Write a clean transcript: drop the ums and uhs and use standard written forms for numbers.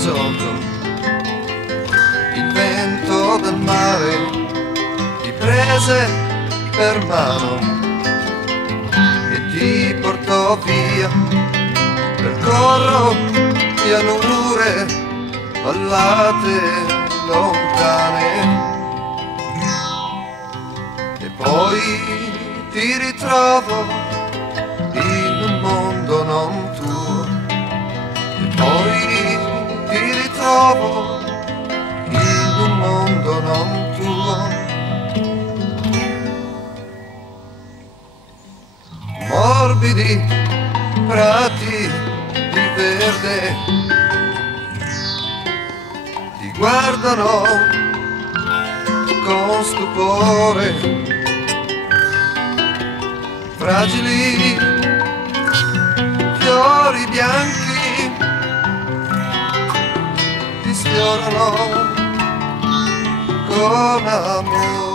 Giorno, il vento del mare ti prese per mano e ti portò via. Percorro pianure, vallate lontane e poi ti ritrovo in un mondo non tuo. E poi ti ritrovo in un mondo non tuo. Morbidi prati di verde ti guardano con stupore. Fragili fiori bianchi ti sfiorano con amore.